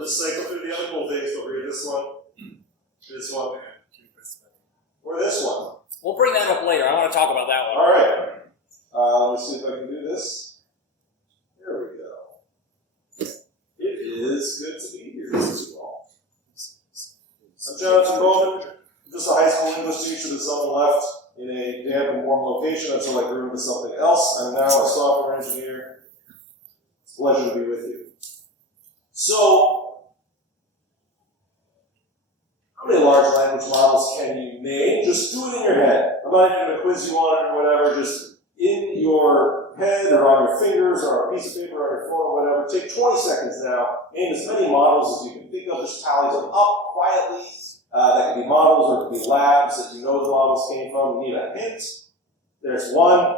just cycle through the other cool things over here. This one, or this one. We'll bring that up later. I want to talk about that one. All right. Let me see if I can do this. There we go. It is good to be here with you all. I'm Jonathan Bowman. I'm just a high school English teacher that's on the left in a damp and warm location until I grew into something else. I'm now a software engineer. It's a pleasure to be with you. So, how many large language models can you name? Just do it in your head. I'm not even going to quiz you on it or whatever. Just in your head or on your fingers or on a piece of paper or on your phone or whatever. Take 20 seconds now. Name as many models as you can think of. Just tally them up quietly. That could be models or it could be labs that you know the models came from. You need a hint. There's one.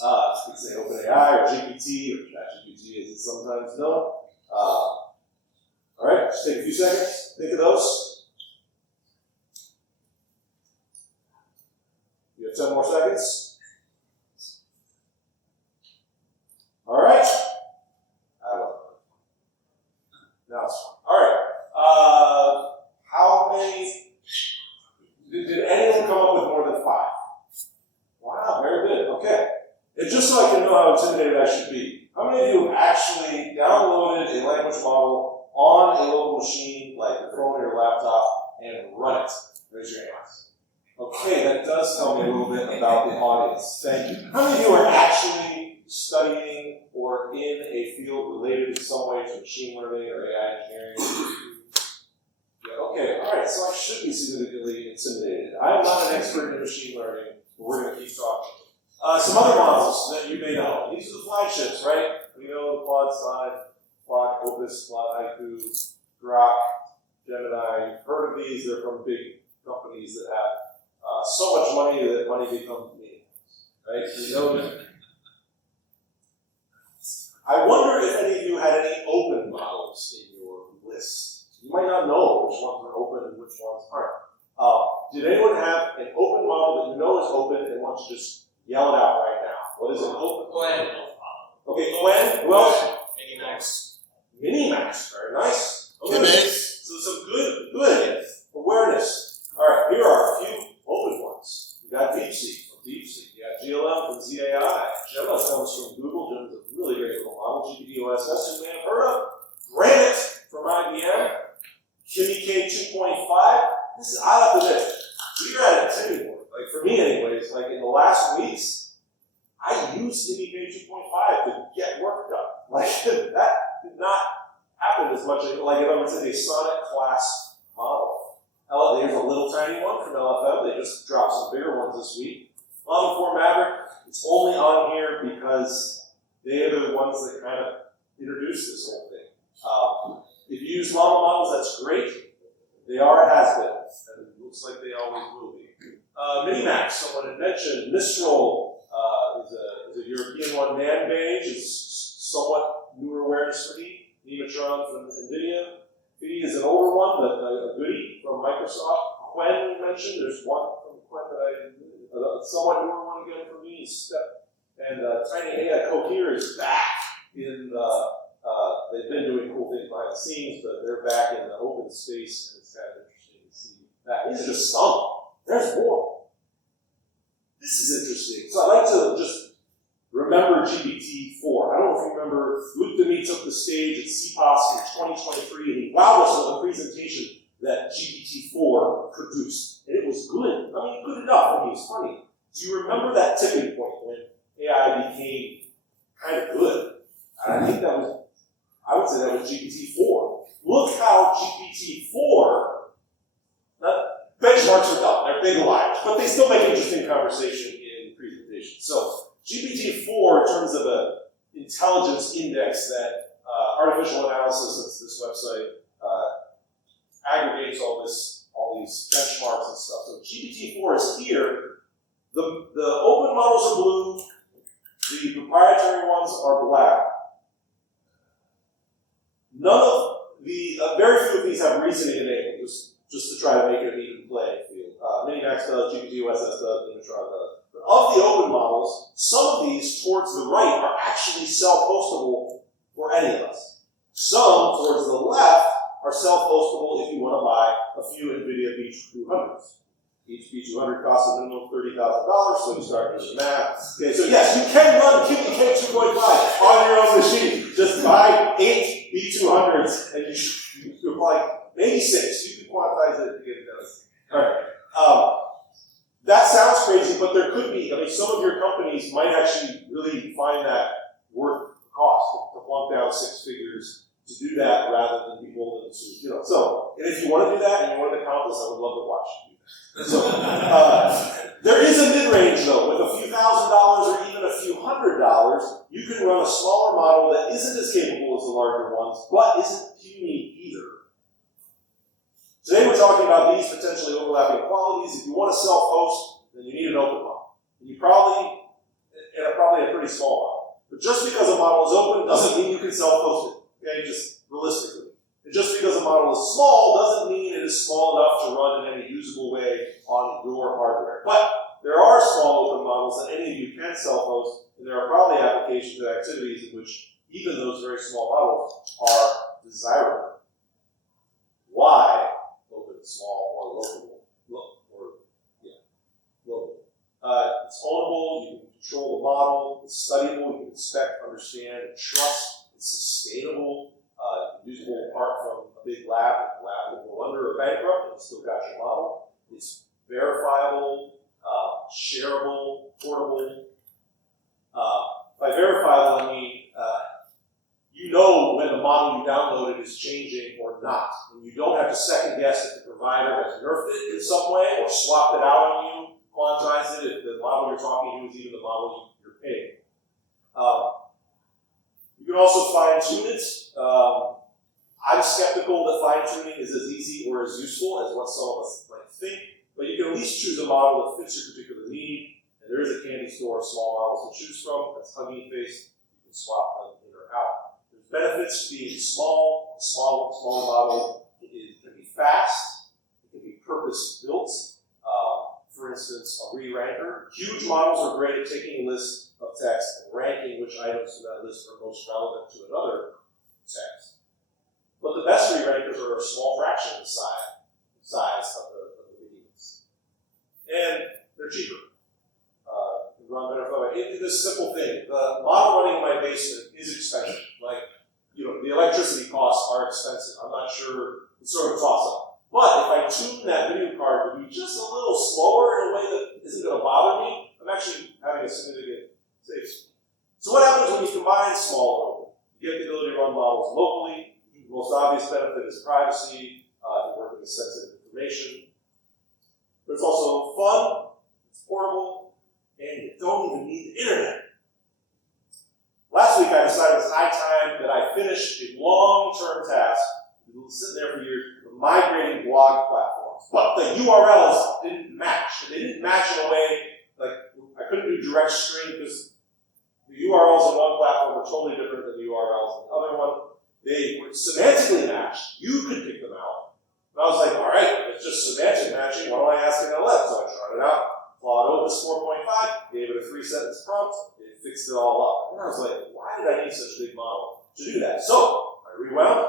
You could say OpenAI or GPT or ChatGPT as it's sometimes known. All right, just take a few seconds. Think of those. You have 10 more seconds. All right. I love it. Now it's fun. All right. How many? Did anyone come up with more than 5? Wow, very good. Okay. And just so I can know how intimidated I should be, how many of you have actually downloaded a language model on a local machine, like your phone or your laptop, and run it? Raise your hands. Okay, that does tell me a little bit about the audience. Thank you. How many of you are actually studying or in a field related in some way to machine learning or AI engineering? Yeah, okay, all right, so I should be significantly intimidated. I'm not an expert in machine learning, but we're going to keep talking. Some other models that you may know. These are the flagships, right? We know the Claude Sonnet, Claude Opus, Claude Haiku, Grok, Gemini. You've heard of these. They're from big companies that have so much money that money becomes meaningless, right? You know that. I wonder if any of you had any open models in your list. You might not know which ones are open and which ones aren't. Did anyone have an open model that you know is open and wants to just yell it out right now? What is it? Open? Gwen. Okay, Gwen. Who else? Minimax. Minimax. Very nice. Okay. Q-Base. So some good awareness. All right, here are a few open ones. We got DeepSeek from DeepSeek. You got GLM from ZAI. Gemma comes from Google. Gemma's a really great little model. GPT-OSS, you may have heard of. Granite from IBM. Kimi K 2.5. I like this. We are at a tipping point. Like for me anyways, like in the last weeks, I used Kimi K 2.5 to get work done. Like that did not happen as much. Like if I would say a Sonnet class model. There's a little tiny one from LFM. They just dropped some bigger ones this week. Llama 4 Maverick, it's only on here because they are the ones that kind of introduced this whole thing. If you use Llama models, that's great. They are has-beens, and it looks like they always will be. Minimax, someone had mentioned. Mistral is a European one. Man-Beige is somewhat newer awareness for me. Nematron from NVIDIA. Fiddy is an older one, but a goodie from Microsoft. Quen you mentioned. There's one from Quen that a somewhat newer one again for me is Step. And Tiny AI Cohere is back in the. They've been doing cool things behind the scenes, but they're back in the open space, and it's kind of interesting to see that. These are just some. There's more. This is interesting. So I like to just remember GPT-4. I don't know if you remember, Luke Demy took the stage at CPOS in 2023, and he wowed us with a presentation that GPT-4 produced. And it was good. I mean, good enough. I mean, it was funny. Do you remember that tipping point when AI became kind of good? And I think that was, I would say that was GPT-4. Look how GPT-4, benchmarks are dumb, they're big liars, but they still make interesting conversation in presentations. So GPT-4, in terms of an intelligence index that artificial analysis, that's this website, aggregates all these benchmarks and stuff. So GPT-4 is here. The open models are blue, the proprietary ones are black. None of the, very few of these have reasoning enabled, just to try to make it an even playing field. Minimax does, GPT-OSS does, Nematron does. But of the open models, some of these towards the right are actually self-hostable for any of us. Some towards the left are self-hostable if you want to buy a few NVIDIA B200s. Each B200 costs a minimum of $30,000, so you start doing the math. Okay, so yes, you can run QPK 2.5 on your own machine. Just buy 8 B200s, and you apply maybe 6. You can quantize it to get it done. All right. That sounds crazy, but there could be. I mean, some of your companies might actually really find that worth the cost to plunk down 6 figures to do that rather than be beholden to, So, and if you want to do that and you want to count this, I would love to watch you do that. So, there is a mid-range though, with a few $1,000s or even a few $100s, you can run a smaller model that isn't as capable as the larger ones, but isn't puny either. Today we're talking about these potentially overlapping qualities. If you want to self-host, then you need an open model. And you probably a pretty small model. But just because a model is open doesn't mean you can self-host it. Okay, just realistically. And just because a model is small doesn't mean it is small enough to run in any usable way on your hardware. But there are small open models that any of you can self-host, and there are probably applications and activities in which even those very small models are desirable. Why open, small, or local? It's ownable, you can control the model, it's studyable, you can inspect, understand, and trust, it's sustainable, usable apart from a big lab, if the lab will go under or bankrupt, and you still got your model. It's verifiable, shareable, portable. By verifiable, I mean you know when the model you downloaded is changing or not. And you don't have to second guess if the provider has nerfed it in some way or swapped it out on you, quantize it if the model you're talking to is even the model you're paying. You can also fine-tune it. I'm skeptical that fine-tuning is as easy or as useful as what some of us might think, but you can at least choose a model that fits your particular need, and there is a candy store of small models to choose from. That's Hugging Face. You can swap them in or out. There's benefits to being small. A small model can be fast. It can be purpose-built. For instance, a re-ranker. Huge models are great at taking a list of text and ranking which items in that list are most relevant to another text. But the best re-rankers are a small fraction of the size of the beginnings. And they're cheaper. Run better for this simple thing. The model running in my basement is expensive. Like, the electricity costs are expensive. I'm not sure, it's sort of a toss-up. But if I tune that video card to be just a little slower in a way that isn't going to bother me, I'm actually having a significant savings. So what happens when you combine small and open? You get the ability to run models locally. The most obvious benefit is privacy. You're working with sensitive information. But it's also fun, it's portable, and you don't even need the internet. Last week I decided it was high time that I finished a long-term task. We've been sitting there for years, migrating blog platforms. But the URLs didn't match. They didn't match in a way, like I couldn't do direct string because the URLs in one platform were totally different than the URLs in the other one. They were semantically matched. You could pick them out. And I was like, all right, it's just semantic matching. What am I asking LLM? So I tried it out. Claude Opus 4.5, gave it a 3-sentence prompt. It fixed it all up. And I was like, why did I need such a big model to do that? So I rewound.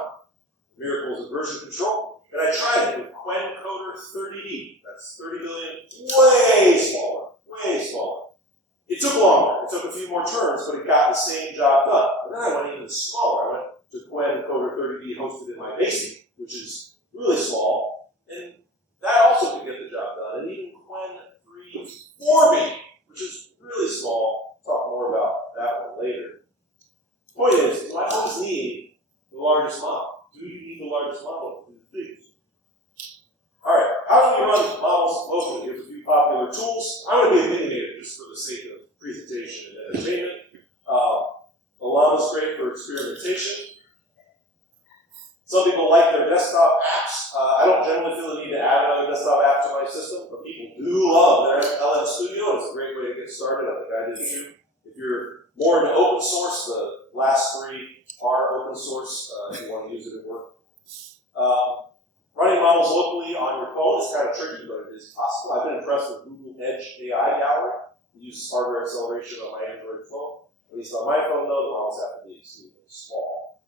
Miracles of version control. And I tried it with Quencoder 30D. That's 30 billion, way smaller. It took longer. It took a few more turns, but it got the same job done. And then I went even smaller. I went to Quencoder 30D hosted in my basement, which is really small. And that also could get the job done. And even Quen 3.4b, which is really small. I'll talk more about that one later. The point is, do I always need the largest model? Do you need the largest model to do the things? All right, how do we run models locally? Here's a few popular tools. I'm going to be opinionated just for the sake of presentation and entertainment. Llama's great for experimentation. Some people like their desktop apps. I don't generally feel the need to add another desktop app to my system, but people do love their LM Studio. It's a great way to get started. I think I did too. If you're more into open source, the last 3 are open source if you want to use it at work. Running models locally on your phone is kind of tricky, but it is possible. I've been impressed with Google Edge AI Gallery. It uses hardware acceleration on my Android phone. At least on my phone, though, the models have to be extremely small.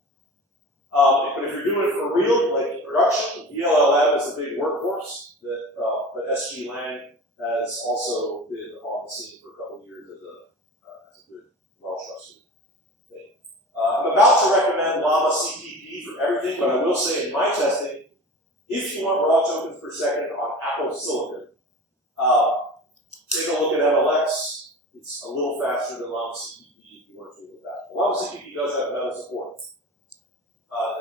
But if you're doing it for real, like production. LLM is the big workhorse that, but SG Lang has also been on the scene for a couple of years as a good, well-trusted thing. I'm about to recommend Llama CPP for everything, but I will say in my testing, if you want raw tokens per second on Apple Silicon, take a look at MLX. It's a little faster than Llama CPP if you want to do that. Llama CPP does have metal support.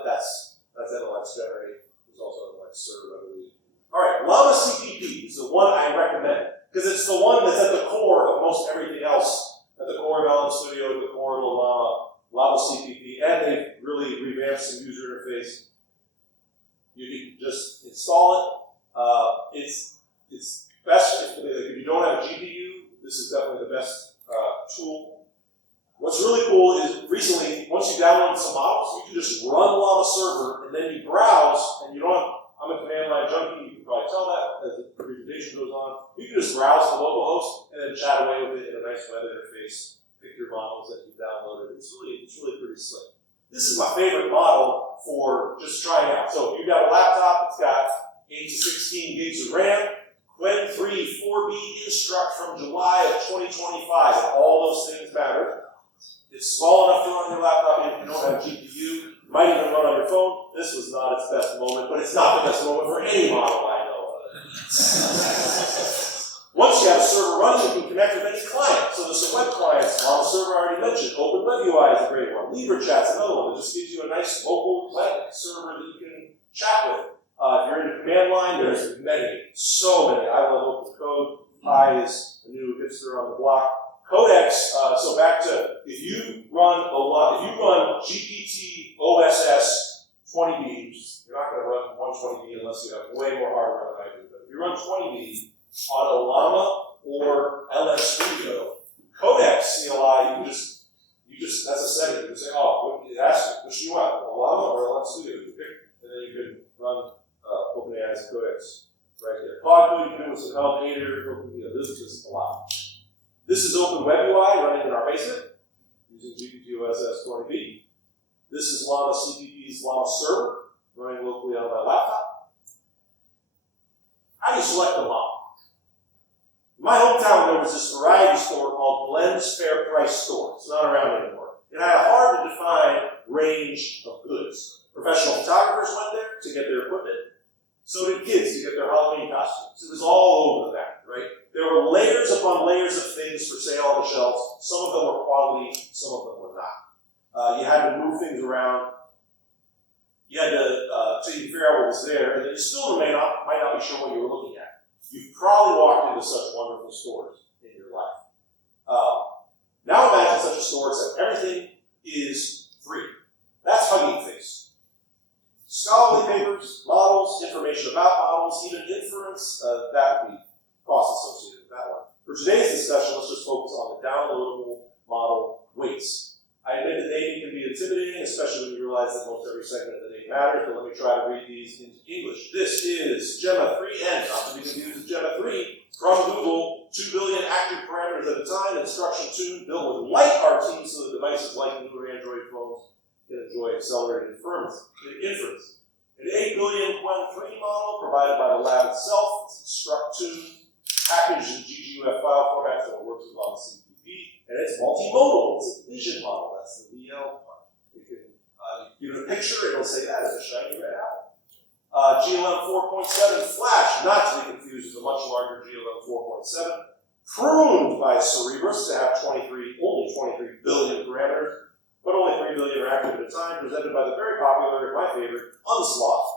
That's MLX generate. There's also MLX serve, I believe. All right, Llama CPP is the one I recommend because it's the one that's at the core of most everything else. At the core of LM Studio, at the core of Llama CPP, and they've really revamped some user interface. You can just install it. It's best if you don't have a GPU. This is definitely the best tool. What's really cool is recently, once you download some models, you can just run Llama server and then you browse, and you don't have, I'm a command line junkie, you can probably tell that as the presentation goes on. You can just browse the local host and then chat away with it in a nice web interface, pick your models that you've downloaded. It's really pretty slick. This is my favorite model for just trying out. So if you've got a laptop, it's got 8 to 16 gigs of RAM, Qwen 3 4B instruct from July of 2025, and all those things matter. It's small enough to run on your laptop, if you don't have GPU, might even run on your phone. This was not its best moment, but it's not the best moment for any model I know of. Once you have a server running, you can connect with any client. So there's some web clients. Llama server I already mentioned. Open Web UI is a great one. LibreChat's another one that just gives you a nice local web server that you can chat with. If you're in the command line, there's many, so many. I love open code. Pi is a new hipster on the block. Codex, so back to, if you run GPT OSS 20B, you're not going to run 120B unless you have way more hardware than I do, but if you run 20B on a Llama or LM Studio, Codex CLI, you just that's a setting. You can say, oh, it asks you, which do you want, a Llama or LM Studio? You pick, and then you can run OpenAI's Codex right there. Cloud Code, you can do with some help, Aider, this is a lot. This is Open Web UI running in our basement using GPT OSS 20B. This is Llama CPP's Llama server running locally on my laptop. How do you select a model? In my hometown, there was this variety store called Glenn's Fair Price Store. It's not around anymore. It had a hard to define range of goods. Professional photographers went there to get their equipment. So did kids to get their Halloween costumes. It was all over the map, right? There were layers upon layers of things for sale on the shelves. Some of them were quality, some of them were not. You had to move things around. You had to till you figure out what was there, and then you still might not be sure what you were looking at. You've probably walked into such wonderful stores in your life. Now imagine such a store except everything is free. That's Hugging Face. Scholarly papers, models, information about models, even inference, that would be cost associated with that one. For today's discussion, let's just focus on the downloadable model weights. I admit that naming can be intimidating, especially when you realize that most every segment of the name matters, but let me try to read these into English. This is Gemma 3N, not to be confused with Gemma 3, from Google, 2 billion active parameters at a time, instruction tuned, built with light RT so that devices like newer Android phones can enjoy accelerated inference. An 8 billion Qwen 3 model provided by the lab itself. It's instruct tuned, packaged in GGUF file format, so it works with Llama CPP, and it's multimodal. It's a vision model. That's the VL part. You can give it a picture, it'll say that is a shiny red apple. GLM 4.7 Flash, not to be confused with a much larger GLM 4.7, pruned by Cerebrus to have only 23 billion parameters, but only 3 billion are active at a time, presented by the very popular, my favorite, Unsloth.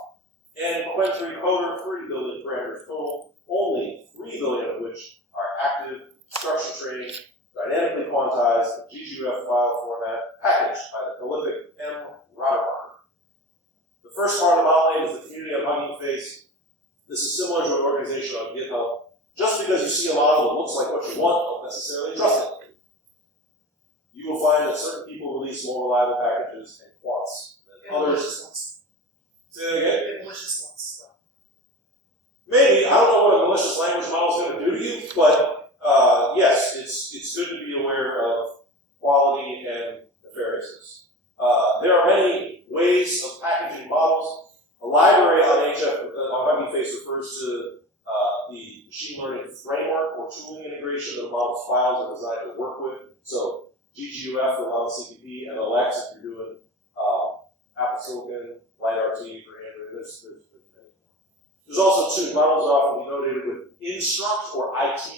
And Qwen 3 Coder, 3 billion parameters total, only 3 billion of which are active, structure training, dynamically quantized, GGUF file format, packaged by the prolific M. Roderbacher. The first part of the model name is the community of Hugging Face. This is similar to an organization on GitHub. Just because you see a model that looks like what you want, don't necessarily trust it. You will find that certain people release more reliable packages and quants than others. Say that again? Malicious ones. Maybe. I don't know what a malicious language model is going to do to you, but yes, it's good to be aware of quality and nefariousness. There are many ways of packaging models. A library I work with. So GGUF for Lava CPP, and LX if you're doing Apple Silicon, LightRT for Android. There's many more. There's also two models often denoted with instruct or IT.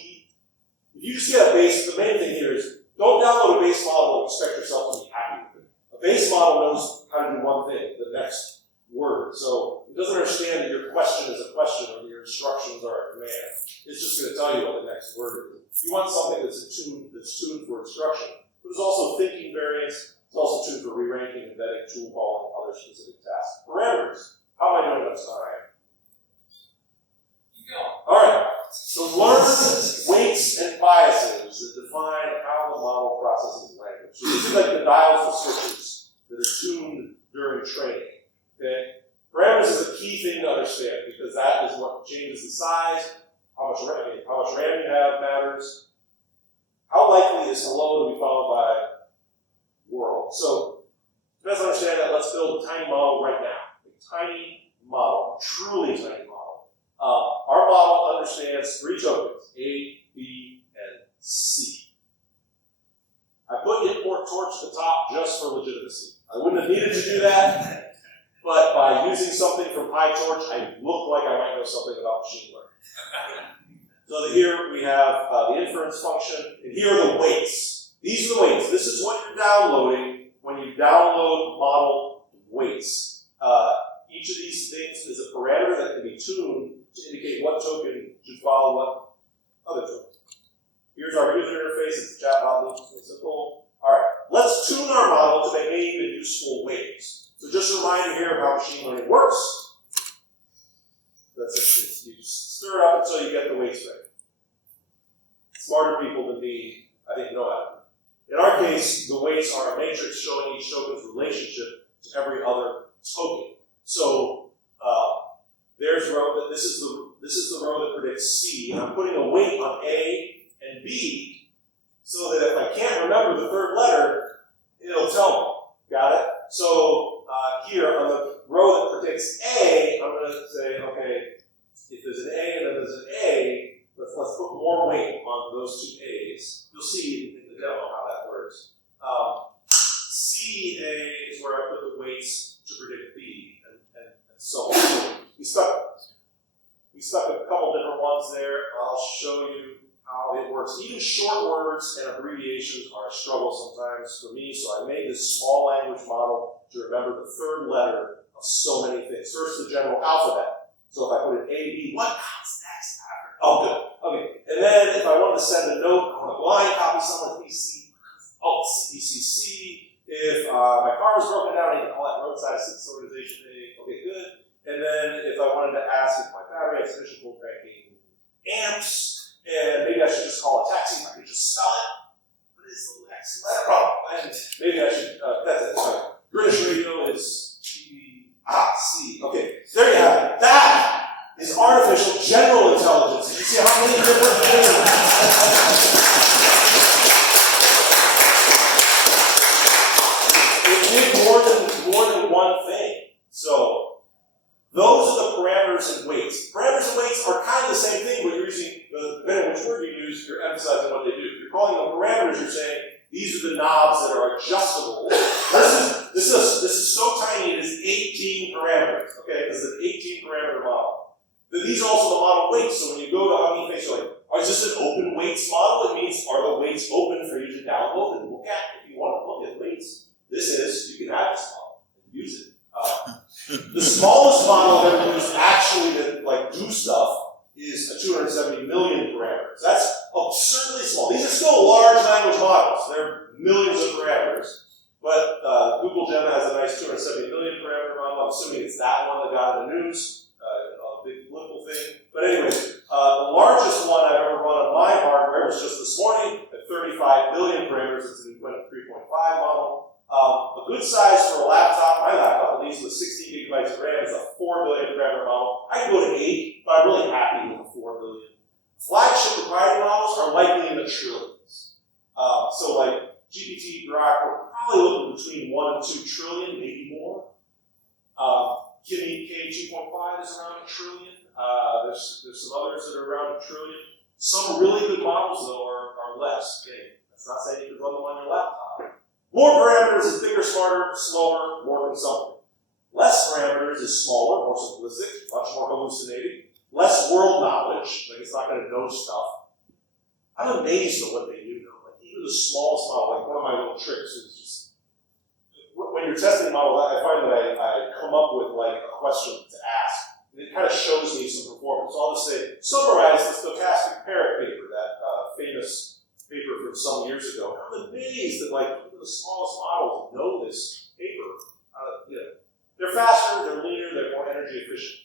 If you just get a base, the main thing here is don't download a base model and expect yourself to be happy with it. A base model knows how to do one thing, the next word. So it doesn't understand that your question is a question or your instructions are a command. It's just going to tell you what the next word is. If you want something that's tuned for instruction, but there's also thinking variants. It's also tuned for re-ranking, embedding, tool calling, other specific tasks. Parameters. How am I doing on time? All right. So learn weights and biases that define how the model processes language. So these are like the dials and switches that are tuned during training. Okay? Parameters is a key thing to understand because that is what changes the size, how much RAM you have matters. How likely is hello to be followed by world? So, to best understand that, let's build a tiny model right now. A tiny model, truly tiny model. Our model understands three tokens, A, B, and C. I put import torch at the top just for legitimacy. I wouldn't have needed to do that, but by using something from PyTorch, I look like I might know something about machine learning. So here we have the inference function, and here are the weights. These are the weights. This is what you're downloading when you download model weights. Each of these things is a parameter that can be tuned to indicate what token should follow what other token. Here's our user interface. It's a chatbot loop. It's simple. All right, let's tune our model to behave in useful ways. So just a reminder here of how machine learning works. That's it. You stir it up until you get the weights ready. Smarter people than me, I think, know how to do it. In our case, the weights are a matrix showing each token's relationship to every other token. So there's row that this is the row that predicts C, and I'm putting a weight on A and B so that if I can't remember the third letter, it'll tell me. Got it? So here on the row that predicts A, I'm going to say, okay, if there's an A and then there's an A, let's put more weight on those two A's. You'll see in the demo how that works. CA is where I put the weights to predict B, and so on. We stuck a couple different ones there. I'll show you how it works. Even short words and abbreviations are a struggle sometimes for me, so I made this small language model to remember the third letter of so many things. First, the general alphabet. So if I put an A, B, what comes next after? Oh, good. Okay. And then if I wanted to send a note, I want to blind copy someone's BC. Oh, BCC. If my car was broken down, I need to call that roadside assistance organization. Okay, good. And then if I wanted to ask if my battery had sufficient full cranking amps, and maybe I should just call a taxi if I could just spell it. What is the next letter? Oh, and maybe I should, that's it, sorry. British radio is C. Okay, there you have it. That is artificial general intelligence. You see how many different things. It did more than one thing. So those are the parameters and weights. Parameters and weights are kind of the same thing, but you're using, depending on which word you use, you're emphasizing what they do. If you're calling them parameters, you're saying these are the knobs that are adjustable. This is so tiny, it is 18 parameters. Okay, this is an 18 parameter model. But these are also the model weights. So when you go to Hugging Face, you're like, is this an open weights model? It means are the weights open for you to download and look at? If you want to look at weights, this is, you can have this model and use it. The smallest model I've ever used actually to do stuff is a 270 million parameters. That's absurdly small. These are still large language models. They're millions of parameters. But Google Gem has a nice 270 million parameter model. I'm assuming it's that one that got in the news, a big political thing. But anyways, the largest one I've ever run on my hardware was just this morning at 35 billion parameters. It's an Inferring 3.5 model. A good size for a laptop, my laptop at least with 16 gigabytes of RAM is a 4 billion parameter model. I can go to 8, but I'm really happy with a 4 billion. Flagship proprietary models are likely in the trillions. So like GPT, Grok, we're probably looking between 1 and 2 trillion, maybe more. Kimi K2.5 is around 1 trillion. There's some others that are around 1 trillion. Some really good models though are less. Okay, It's not saying you can run them on your laptop. More parameters is bigger, smarter, slower, more consumptive. Less parameters is smaller, more simplistic, much more hallucinating. Less world knowledge, like it's not going to know stuff. I'm amazed at what they do now. Like even the smallest model, like one of my little tricks is just, when you're testing models, I find that I come up with like a question to ask. And it kind of shows me some performance. So I'll just say, summarize the stochastic parrot paper, that famous paper from some years ago. I'm amazed that like even the smallest models know this paper. They're faster, they're leaner, they're more energy efficient.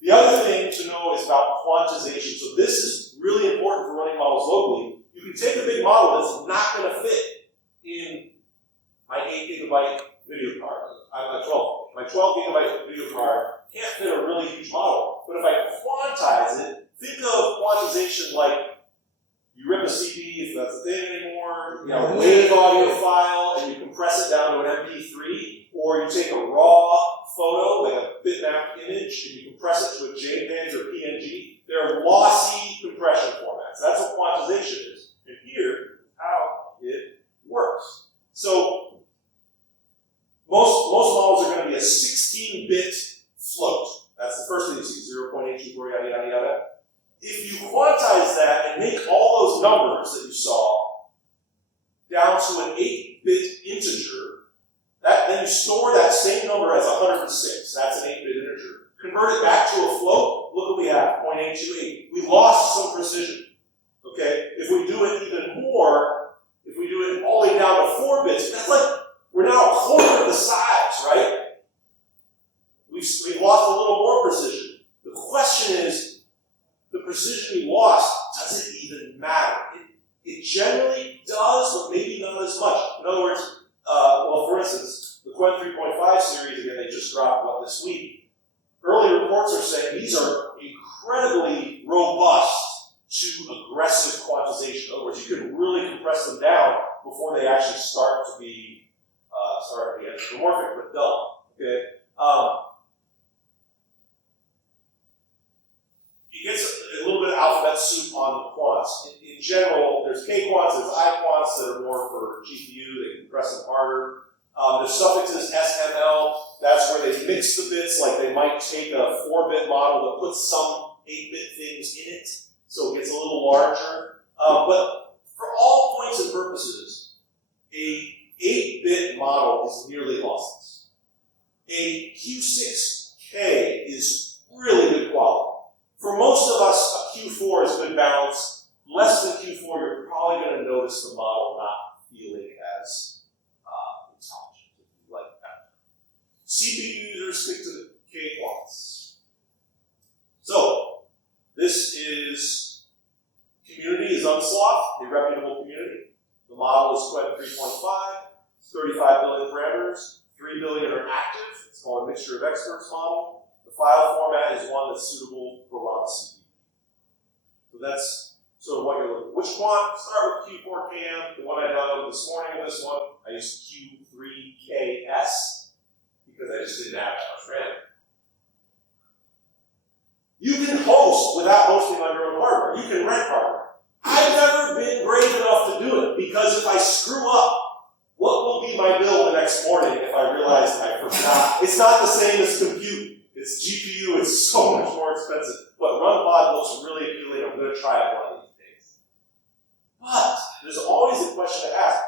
The other thing to know is about quantization. So this is really important for running models locally. You can take a big model that's not going to fit in my 8 gigabyte video card. My 12 gigabyte video card can't fit a really huge model. But if I quantize it, think of quantization like you rip a CD, if that's a thing anymore, you have a WAV audio file, and you compress it down to an MP3, or you take a raw photo, like a bitmap image, and you compress it to a JPEG or PNG. They're lossy compression formats. That's what quantization is. And here is how it works. So most models are going to be a 16-bit float. That's the first thing you see, 0.824, yada, yada, yada. If you quantize that and make all those numbers that you saw down to an 8-bit integer, then you store that same number as 106. That's an 8-bit integer. Convert it back to a float. Look what we have, 0.828. We lost some precision. Okay? If we do it even more, if we do it all the way down to 4 bits, that's like we're now a quarter of the size, right? We've lost a little more precision. The question is, the precision we lost, does it even matter? It generally does, but maybe not as much. In other words, for instance, the Quen 3.5 series, again, they just dropped this week. Early reports are saying these are incredibly robust to aggressive quantization. In other words, you can really compress them down before they actually start to be anthropomorphic, but dumb. Okay? It gets a little bit of alphabet soup on the quants. In general, there's K-quants, there's I-quants that are more for GPU, they compress them harder. There's suffixes SML, that's where they mix the bits, like they might take a 4-bit model that puts some 8-bit things in it, so it gets a little larger. But for all points and purposes, a 8-bit model is nearly lossless. A Q6K is really good quality. For most of us, a Q4 is good balance. Less than Q4, you're probably going to notice the model not feeling as intelligent, if you like that. CPU users stick to the K-quants. So, this is community is Unsloth, a reputable community. The model is Quen 3.5, 35 billion parameters, 3 billion are active. It's called a mixture of experts model. The file format is one that's suitable for raw CPU. So that's sort of what you're looking at. Which quant? Start with Q4KM, the one I downloaded this morning with this one. I used Q3KS because I just didn't have that much RAM. You can host without hosting on your own hardware. You can rent hardware. I've never been brave enough to do it because if I screw up, what will be my bill the next morning if I realize I forgot? It's not the same as compute. It's GPU, it's so much more expensive. But RunPod looks really appealing. I'm going to try it one of these days. But there's always a question to ask.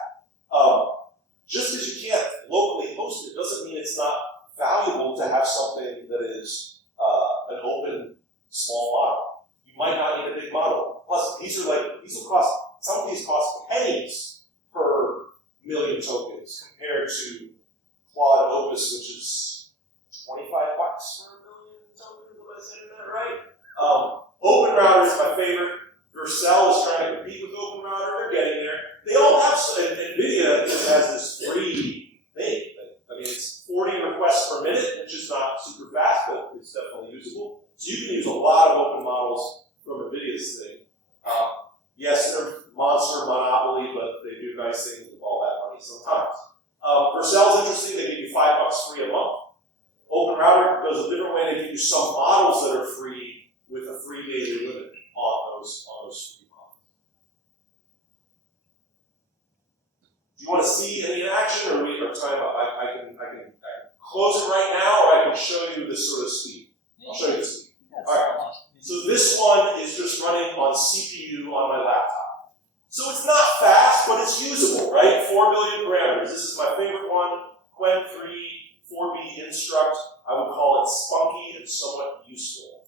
Just because you can't locally host it doesn't mean it's not valuable to have something that is an open, small model. You might not need a big model. Plus, these will cost, some of these cost pennies per million tokens compared to Claude Opus, which is $25 for a million tokens, am I saying that right? OpenRouter is my favorite. Vercel is trying to compete with OpenRouter. They're getting there. They all have, and NVIDIA just has this free thing. I mean, it's 40 requests per minute, which is not super fast, but it's definitely usable. So you can use a lot of open models from NVIDIA's thing. Yes, they're monster monopoly, but they do nice things with all that money sometimes. Vercel's interesting. They give you $5 free a month. OpenRouter goes a different way. They give you some models that are free with a free daily limit on those free models. Do you want to see any in action, or we are time up? I can close it right now, or I can show you this sort of speed. I'll show you the speed. All right. So this one is just running on CPU on my laptop. So it's not fast, but it's usable, right? 4 billion parameters. This is my favorite one. Qwen 3 4B instruct. I would call it spunky and somewhat useful.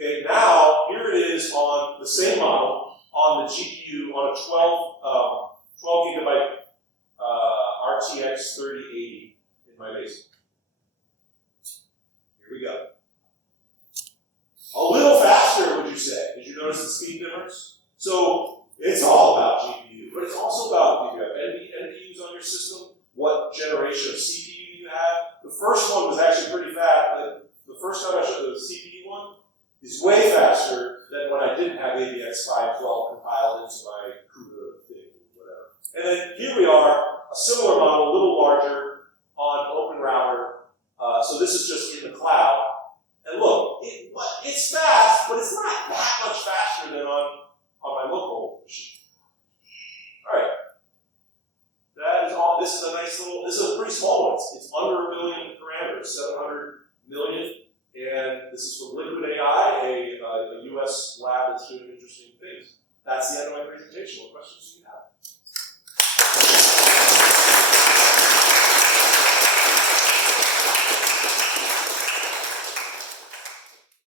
Okay, now here it is on the same model on the GPU on a 12 gigabyte RTX 3080 in my basement. Here we go. A little faster, would you say? Did you notice the speed difference? So it's all about GPU, but it's also about, do you have NPUs on your system? What generation of CPU you have? The first one was actually pretty fast. The first time I showed the CPU one is way faster than when I didn't have AVX 512 compiled into my CUDA thing, whatever. And then here we are, a similar model, a little larger, on Open Router. So this is just in the cloud. And look, it's fast, but it's not that much faster than on my local machine. All right. That is all. This is a nice little, this is a pretty small one. It's under 1 billion parameters, 700 million. And this is from Liquid AI, a US lab that's doing interesting things. That's the end of my